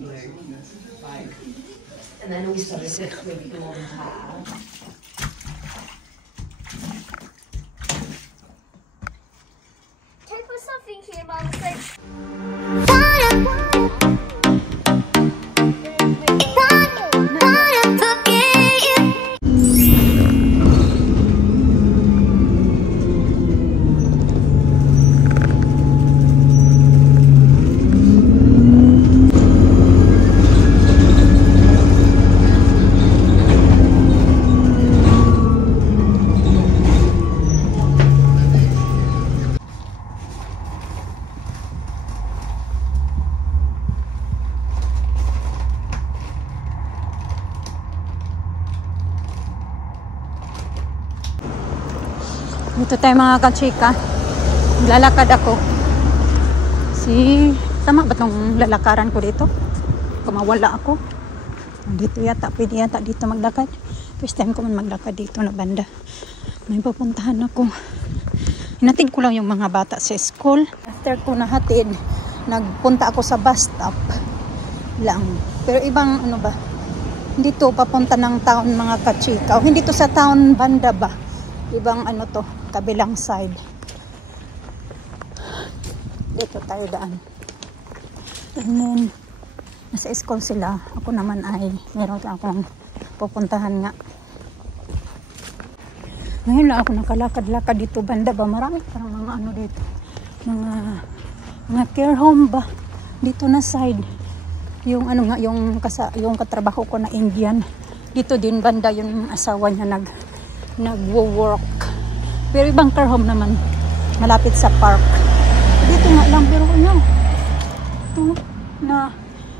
And then also this with blonde hair. Can I put something here, Mom? It's like... Dito tayo mga kachika. Lalakad ako. Tama ba itong lalakaran ko dito? Kumawala ako. Dito yata, pwede yata dito maglakad. First time ko man maglakad dito na banda. May pupuntahan ako. Hinatid ko lang yung mga bata sa school. After ko nahatid, nagpunta ako sa bus stop lang. Pero ibang ano ba? Hindi to papunta ng town mga kachika. O hindi to sa town banda ba? Ibang ano to, kabilang side. Dito tayo daan. And then, nasa school sila. Ako naman ay meron akong pupuntahan nga. Ngayon lang ako nakalakad-lakad dito banda ba. Marami parang mga ano dito. Mga care home ba. Dito na side. Yung ano nga, yung katrabaho ko na Indian. Dito din banda yung asawa niya nagwo-work. Pero ibang care home naman. Malapit sa park. Dito nga lang, pero ano, ito na,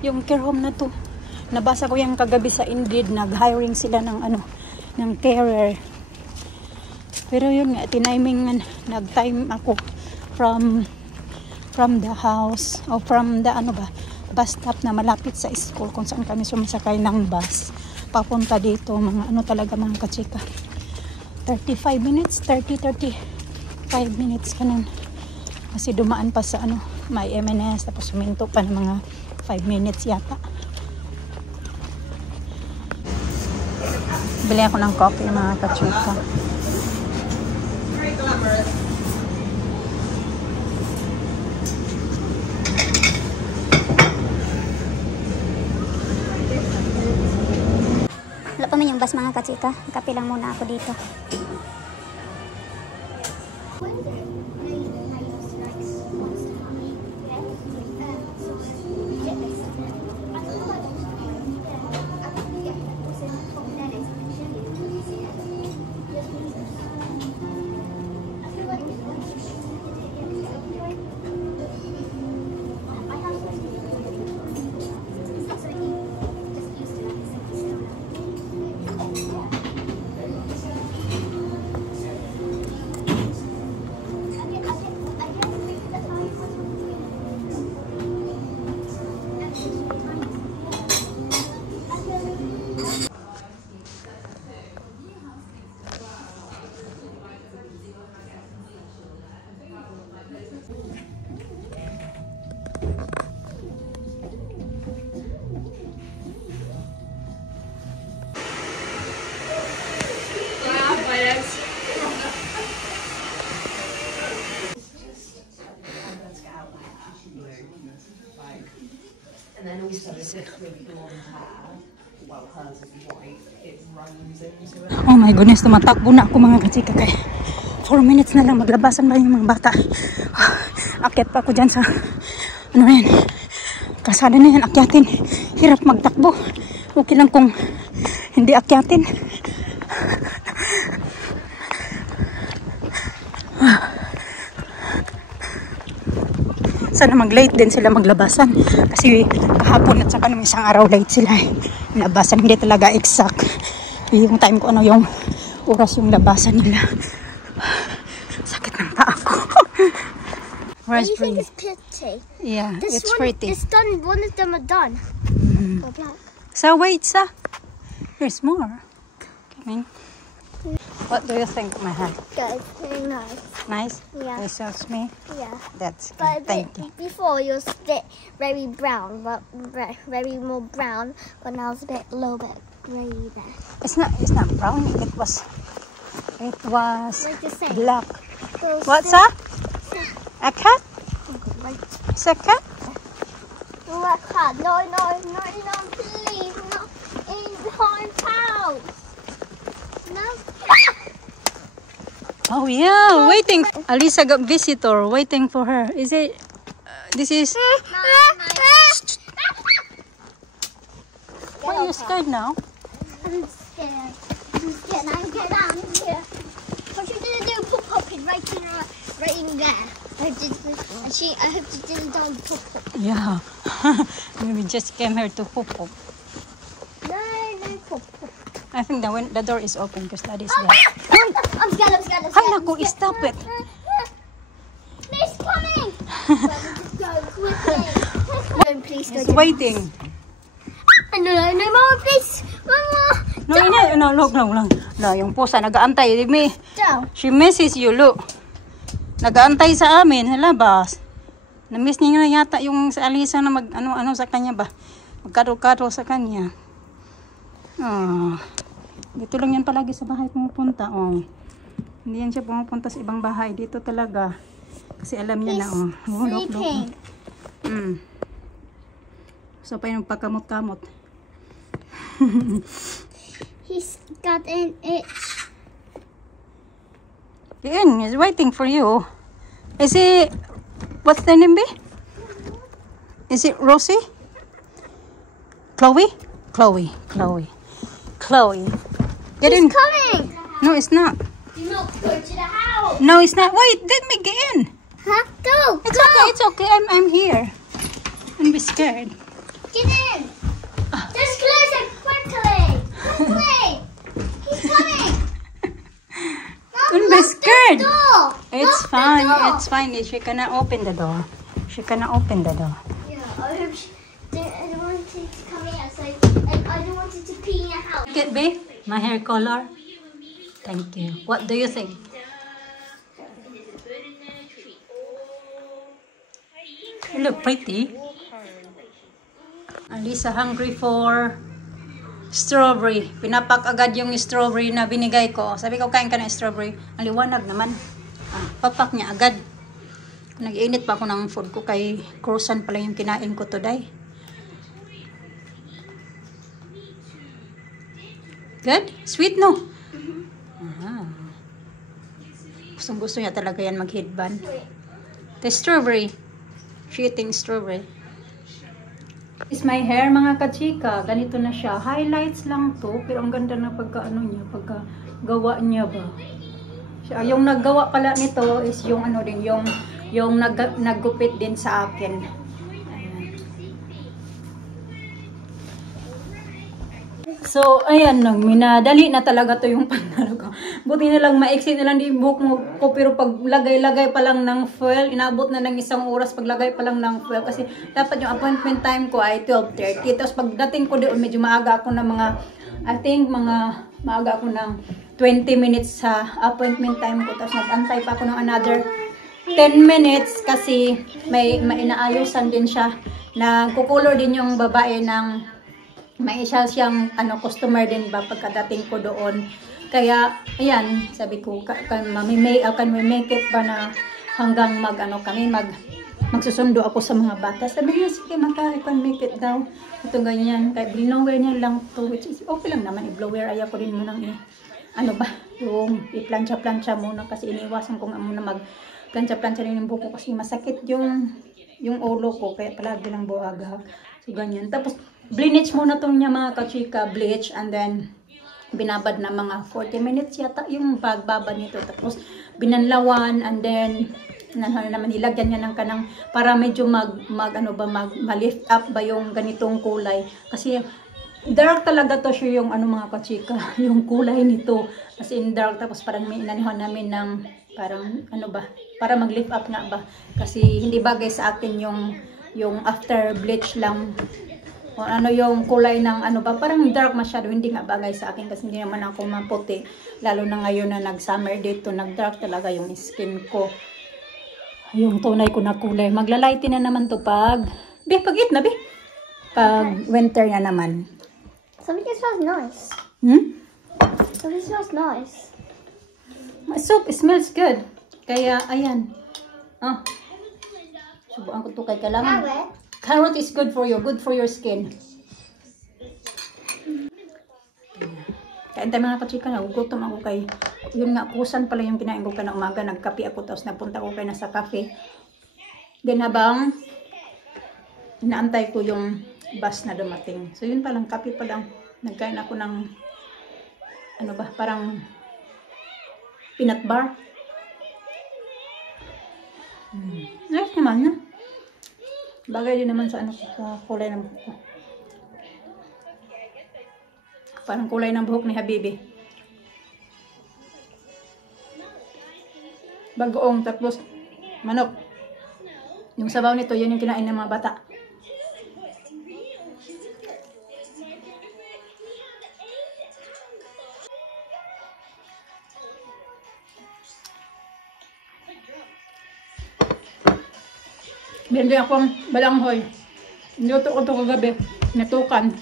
yung care home na to, nabasa ko yung kagabi sa Indeed, nag-hiring sila ng carer. Pero yun nga, tiniming, nag-time ako from the house, o from the bus stop na malapit sa school, kung saan kami sumasakay ng bus. Papunta dito, mga talaga mga kachika. 35 minutes ganun. Kasi dumaan pa sa may M&S, tapos suminto pa ng mga 5 minutes yata. Bili ako ng coffee mga kachika. Wala pa man yung bus mga kachika. Kape lang muna ako dito. And then also this with blonde hair. Well, hers is white. It runs into it. Oh my goodness, tumatakbo na ako mga kachika. Kaya 4 minutes na lang, maglabasan ba yung mga bata. Akyat pa ako dyan sa kasada na yan, akyatin. Hirap magtakbo. Okay lang kung hindi akyatin. Sana mag-late din sila maglabasan. Kasi kahapon at saka nung isang araw late sila. Labasan, hindi talaga exact. Yung time ko yung oras yung labasan nila. Sakit ng paa ko. What do you think is pretty? Yeah, it's pretty. It's done. One of them are done. So wait, there's more. Come in. What do you think, my hair? Good. Very nice. Nice? Yeah. It suits me? Yeah. That's But good. Thank you. before you was a bit very brown, but very more brown. But now it's a little bit grey there. It's not brown. It was Like the same. black. So What's still- that? A cat? Right. It's a cat? No, please, not in behind house. No. Oh yeah, waiting. Alisa got visitor waiting for her. Is it? This is. Why are you scared now? I'm scared. I'm scared. What you gonna do? Pop it right in there. I hope you didn't do pop. Yeah. We just came here to poop. No, pop. I think the door is open because Daddy's there. I'm scared. Ay, naku, stop it. It's coming. Just go quickly. Please go. It's waiting. No, Mama, please. Mama. No, look lang. No, yung pusa nag-aantay. Down. She misses you, look. Nag-aantay sa amin sa labas. Na-miss niya na yata yung sa Alisa na ano sa kanya ba? Magkaro-karo sa kanya. Oh. Dito lang yan palagi sa bahay pumupunta. Oh. Hindi yan siya pumupunta sa ibang bahay. Dito talaga. Kasi alam niya na. Oh. Oh, look. Sleeping. So pa yung pagkamot-kamot. He's got an itch. Ian is waiting for you. Is it, what's the name be? Is it Rosie? Chloe? Chloe. Get in. He's coming. No, it's not. Do not go to the house. No, it's not. Wait, let me get in. Huh? Go. It's okay. I'm here. Don't be scared. Get in. Just close it quickly. He's coming. Don't be scared. Door. It's Lock the fine. door. It's fine. She cannot open the door. Yeah, I don't want it to come here, and I don't want it to pee in the house. Get me my hair color. Thank you. What do you think? You look pretty. Alisa hungry for strawberry. Pinapak agad yung strawberry na binigay ko. Sabi ko, kain ka ng strawberry. Ang liwanag naman. Papak niya agad. Nag-iinit pa ako ng food ko kay croissant pala yung kinain ko today. Good? Sweet, no? Gusto niya talaga yan mag-headband. The strawberry. She eating strawberry. This is my hair, mga kachika. Ganito na siya. Highlights lang to. Pero ang ganda na pagka-ano niya. Pagka-gawa niya ba. Yung naggawa pala nito is yung ano din. Yung naggupit din sa akin. Ayan. So, ayan lang. Minadali na talaga to yung panalo ko. Buti na lang, maiksi na lang di buhok mo ko. Pero pag lagay pa lang ng foil, inabot na ng 1 oras paglagay pa lang ng foil. Kasi dapat yung appointment time ko ay 12:30. Tapos pagdating ko doon, medyo maaga ako ng mga, I think maaga ako ng 20 minutes sa appointment time ko. Tapos nag-antay pa ako ng another 10 minutes kasi may inaayusan din siya. Nagkukulor din yung babae ng may isa siyang customer din ba pagkadating ko doon. Kaya ayan, sabi ko can we make it ba na hanggang magsusundo ako sa mga bata. Sabi niya, sige I can make it daw. Ito ganyan. Kaya blower niya lang to, which is okay lang naman. I-blower ayaw ko din munang yung i-plancha-plancha muna kasi iniwasan ko nga muna mag-plancha-plancha rin yung buko kasi masakit yung ulo ko. Kaya palagi lang buwagag. So ganyan. Tapos bleach muna tong niya mga kachika, bleach, and then binabad na mga 40 minutes yata yung pagbabad nito. Tapos binanlawan, and then naman nilagyan niya ng kanang para medyo ma-lift up ba yung ganitong kulay. Kasi dark talaga to siya yung mga kachika, yung kulay nito. As in dark, tapos parang may inanihan namin ng parang para mag-lift up nga ba. Kasi hindi bagay sa akin yung after bleach lang Kung ano yung kulay ng ano ba, parang dark masyado, hindi nga bagay sa akin kasi hindi naman ako maputi. Lalo na ngayon na nag-summer dito, nag-dark talaga yung skin ko. Yung tunay ko na kulay. Maglalighten na naman to pag pag-it na, pag winter na naman. Something smells nice. Something smells nice. Soap smells good. Kaya, ayan. Subukan ko to kay kailangan. Carrot is good for you. Good for your skin. Kain tayo mga kachika na. Gutom ako kay... Yun nga, kusan pala yung kinain ko ka na umaga. Nagkape ako tapos napunta ko kay nasa cafe. Then habang inaantay ko yung bus na dumating. So yun palang, kape pa lang. Nagkain ako ng ano ba, parang peanut bar. Nice naman na. Bagay din naman sa ano, sa kulay ng buhok ko. Parang kulay ng buhok ni Habibi. Bagoong tapos manok. Yung sabaw nito, yun yung kinain ng mga bata. Bindi akong balanghoy. Niluto ko ito kagabi. Natukan.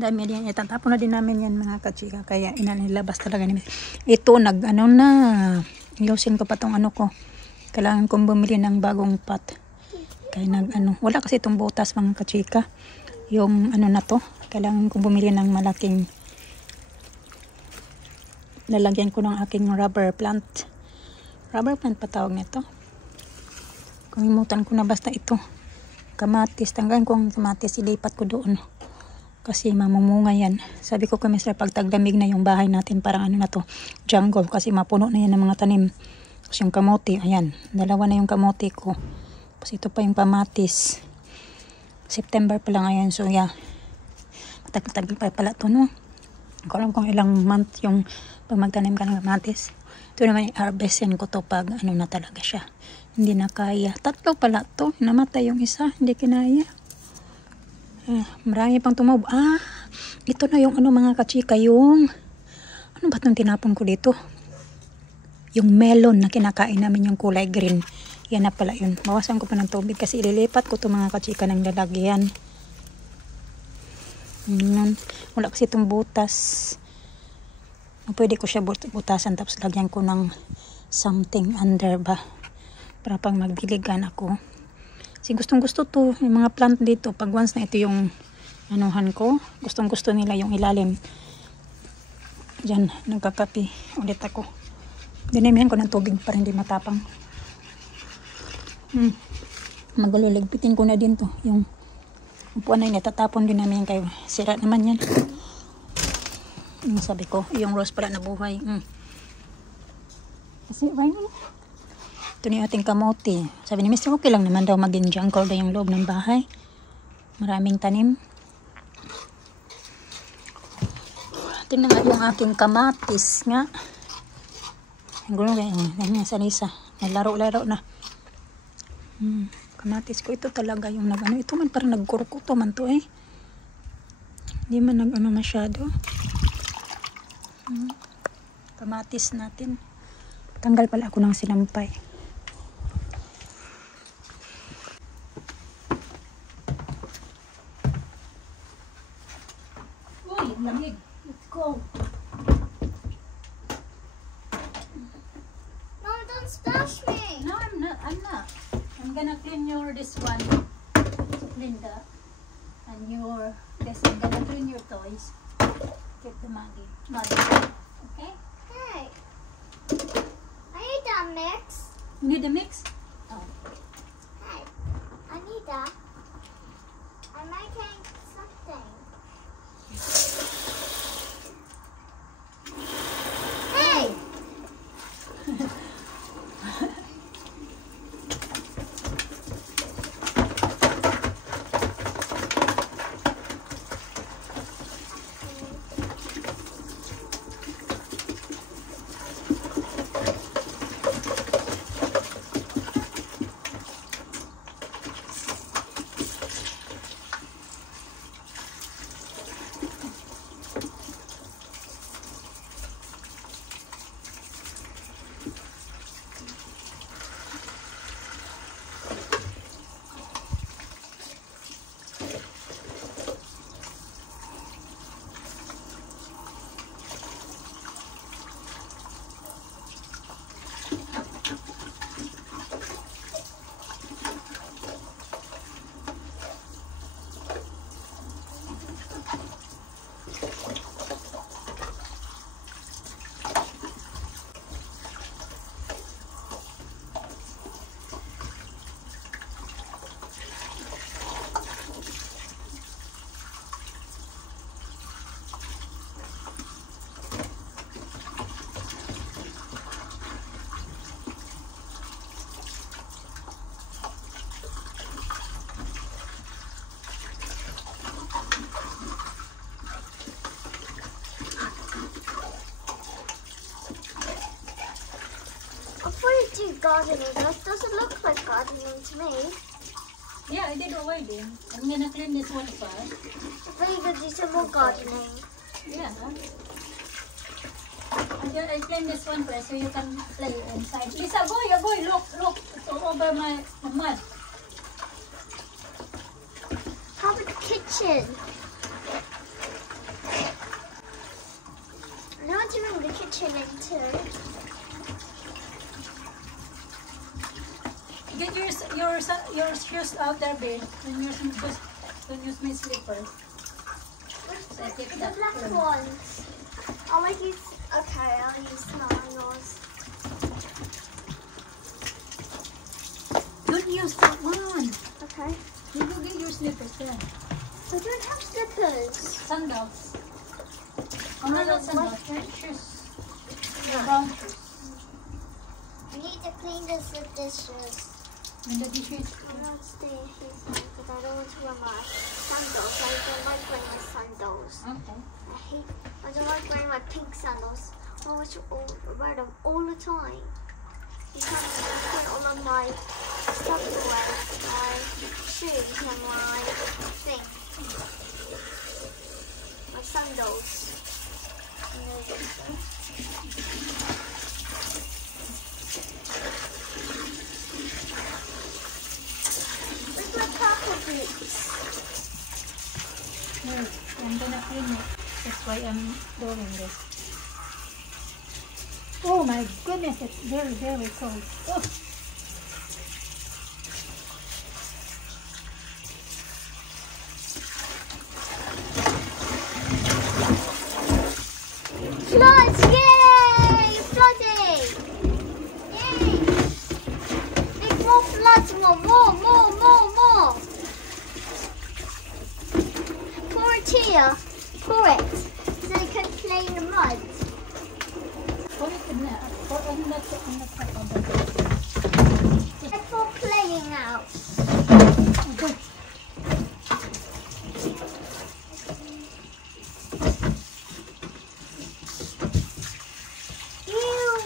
Dami din. Itatapon na din namin yan mga kachika. Kaya inanilabas talaga namin. Ito ano na. Ilusin ko pa tong ano ko. Kailangan kong bumili ng bagong pot. Kaya wala kasi itong butas mga kachika. Yung ano na to, kailangan kong bumili ng malaking lalagyan ko ng aking rubber plant. Rubber plant pa tawag nito. Kalimutan ko na basta ito. Kamatis, tanggalin ko ang kamatis, ilipat ko doon. Kasi mamumunga yan. Sabi ko kay Mr. pag taglamig na yung bahay natin, parang ano na to, jungle. Kasi mapuno na yan ng mga tanim. Kasi yung kamote, ayan, dalawa na yung kamote ko. Tapos ito pa yung pamatis. September pa lang ngayon. So yeah. Matagal-tagal pa pala ito, no? Hindi ko alam kung ilang month yung pag magtanim ka ng kamatis. Ito naman yung harvestin ko to pag ano na talaga siya. Hindi na kaya. 3 pala to. Namatay yung isa. Hindi kinaya. Marami pang tumawag. Ito na yung ano mga kachika. Yung ano ba itong tinapon ko dito? Yung melon na kinakain namin yung kulay green. Yan na pala yun. Bawasan ko pa ng tubig kasi ililipat ko itong mga kachika ng lalagyan. Wala kasi itong butas. Pwede ko siya butasan tapos lagyan ko ng something under ba. Para pag magdiligan ako. Kasi gustong gusto to. Yung mga plant dito. Pag once na ito yung anuhan ko. Gustong gusto nila yung ilalim. Diyan. Nagkakapi ulit ako. Dinamihan ko ng tubig para hindi matapang. Maguliligpitin ko na din to. Yung upuan na yun, tatapon din namin kayo. Sira naman yan. Sabi ko, yung rose pala na buhay. Kasi, right? Ito na yung ating kamote. Sabi ni Mr. okay lang naman daw maging jungle na yung loob ng bahay. Maraming tanim. Tingnan nga yung aking kamatis nga. Ang gulo kayo. Ganyan sa Lisa. Naglaro-laro na. Kamatis ko ito talaga yung nag-ano. Ito man parang nagkurkuto man to eh. Hindi man nag-ano masyado. Kamatis natin. Tanggal pala ako ng sinampay. Uy, lamig. Let's go. Mom, don't splash me. No, I'm not. I'm gonna clean this one, Linda, and this I'm gonna clean your toys. Get the muddy. Okay? Hey, I need that mix. You need the mix? Oh. Hey, I need that. I'm making something. Hey! I thought you do gardening. That doesn't look like gardening to me. Yeah, I did already. I'm gonna clean this one first. I thought you could do some more gardening. Yeah. I clean this one first so you can play inside. Lisa, boy, look. It's all over my mud. How about the kitchen? I want to bring the kitchen into. Get your shoes out there, babe. When use my slippers. So I keep The that black clean. ones. I'll use. Okay, I'll use yours. Don't use that one. Okay. You go get your slippers there. I don't have slippers. Sandals. Oh, no, not sandals. Shoes. Brown shoes. I need to clean this with dishes. And the dishes. I'm not staying here because I don't want to wear my sandals. I don't like wearing my sandals. Okay. I don't like wearing my pink sandals. I always wear them all the time. You can't put all of my stuff away, my shoes and my thing, my sandals. Where's my purple boots? Yes, I'm gonna clean it. That's why I'm doing this. Oh my goodness, it's very, very cold. Oh. Floods! Yay! Flooding! Yay! Make more floods! More! Pour it here. Pour it. So you can play in the mud. Put it in the top of the It's for playing out. okay. Ew!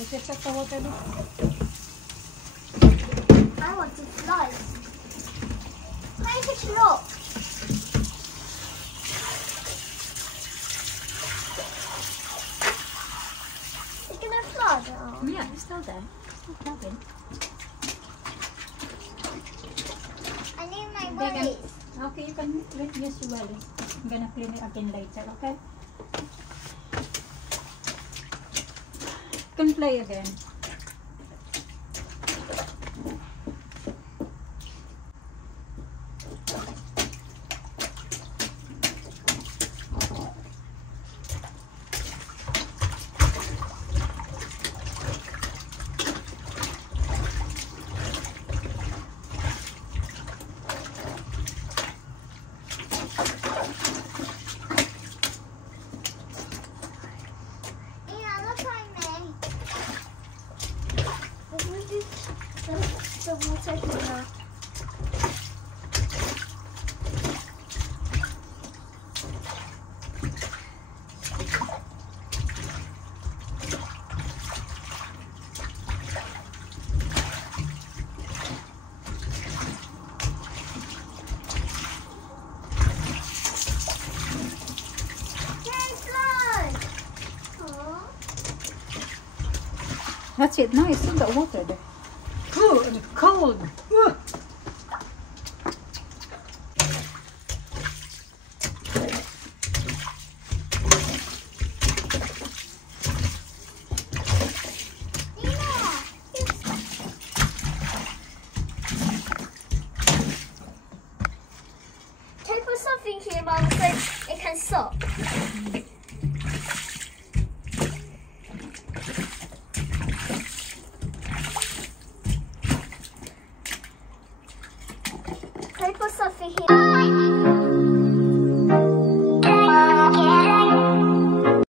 Is it just the water? I want to fly. Where's the clock? It's gonna flood. Oh. Yeah, it's still there. It's still flooding. I need my They can- wellies. Okay, you can use your wellies. I'm gonna clean it again later, okay? You can play again. Yeah, look at me. The water here. Yay, flood! Aw. That's it. Now it's still got water there. Oh, and cold. Ugh.